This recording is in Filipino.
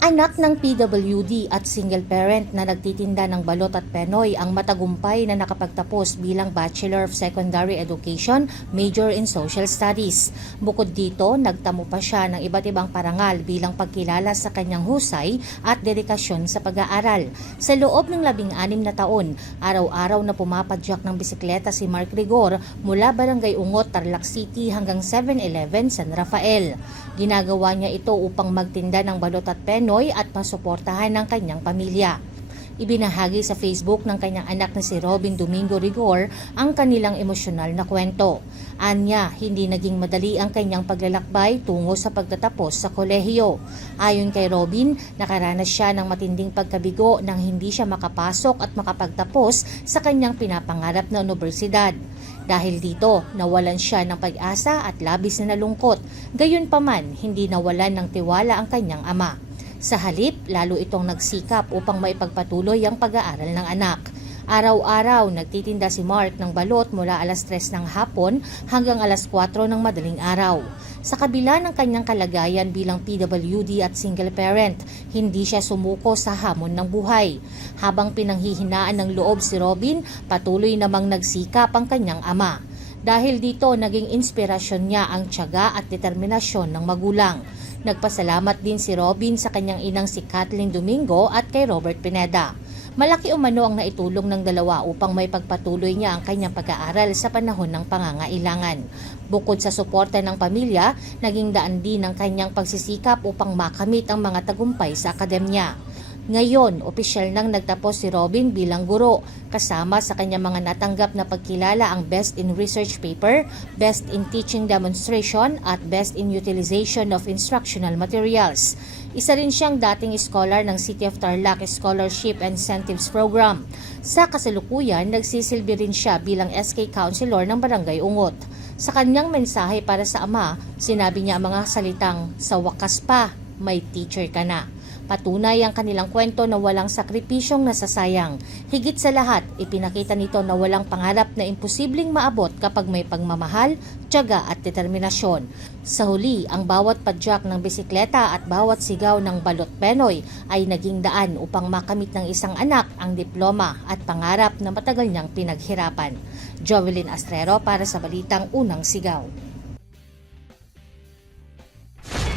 Anak ng PWD at single parent na nagtitinda ng balot at penoy ang matagumpay na nakapagtapos bilang Bachelor of Secondary Education, major in Social Studies. Bukod dito, nagtamo pa siya ng iba't ibang parangal bilang pagkilala sa kanyang husay at dedikasyon sa pag-aaral. Sa loob ng 16 na taon, araw-araw na pumapadyak ng bisikleta si Mark Rigor mula Barangay Ungot, Tarlac City hanggang 7-Eleven San Rafael. Ginagawa niya ito upang magtinda ng balot at penoy at masuportahan ng kanyang pamilya. Ibinahagi sa Facebook ng kanyang anak na si Robin Domingo Rigor ang kanilang emosyonal na kwento. Anya, hindi naging madali ang kanyang paglalakbay tungo sa pagtatapos sa kolehiyo. Ayon kay Robin, nakaranas siya ng matinding pagkabigo nang hindi siya makapasok at makapagtapos sa kanyang pinapangarap na universidad. Dahil dito, nawalan siya ng pag-asa at labis na nalungkot. Gayunpaman, hindi nawalan ng tiwala ang kanyang ama. Sa halip, lalo itong nagsikap upang maipagpatuloy ang pag-aaral ng anak. Araw-araw, nagtitinda si Mark ng balot mula alas 3 ng hapon hanggang alas 4 ng madaling araw. Sa kabila ng kanyang kalagayan bilang PWD at single parent, hindi siya sumuko sa hamon ng buhay. Habang pinanghihinaan ng loob si Robin, patuloy namang nagsikap ang kanyang ama. Dahil dito, naging inspirasyon niya ang tiyaga at determinasyon ng magulang. Nagpasalamat din si Robin sa kanyang inang si Kathleen Domingo at kay Robert Pineda. Malaki umano ang naitulong ng dalawa upang may pagpatuloy niya ang kanyang pag-aaral sa panahon ng pangangailangan. Bukod sa suporta ng pamilya, naging daan din ang kanyang pagsisikap upang makamit ang mga tagumpay sa akademya. Ngayon, opisyal nang nagtapos si Robin bilang guro, kasama sa kanyang mga natanggap na pagkilala ang Best in Research Paper, Best in Teaching Demonstration at Best in Utilization of Instructional Materials. Isa rin siyang dating scholar ng City of Tarlac Scholarship and Incentives Program. Sa kasalukuyan, nagsisilbi rin siya bilang SK Councilor ng Barangay Ungot. Sa kanyang mensahe para sa ama, sinabi niya ang mga salitang, "Sa wakas pa, may teacher ka na." Patunay ang kanilang kwento na walang sakripisyong nasasayang. Higit sa lahat, ipinakita nito na walang pangarap na imposibleng maabot kapag may pagmamahal, tiyaga at determinasyon. Sa huli, ang bawat padyak ng bisikleta at bawat sigaw ng balot penoy ay naging daan upang makamit ng isang anak ang diploma at pangarap na matagal niyang pinaghirapan. Jovelyn Astrero para sa Balitang Unang Sigaw.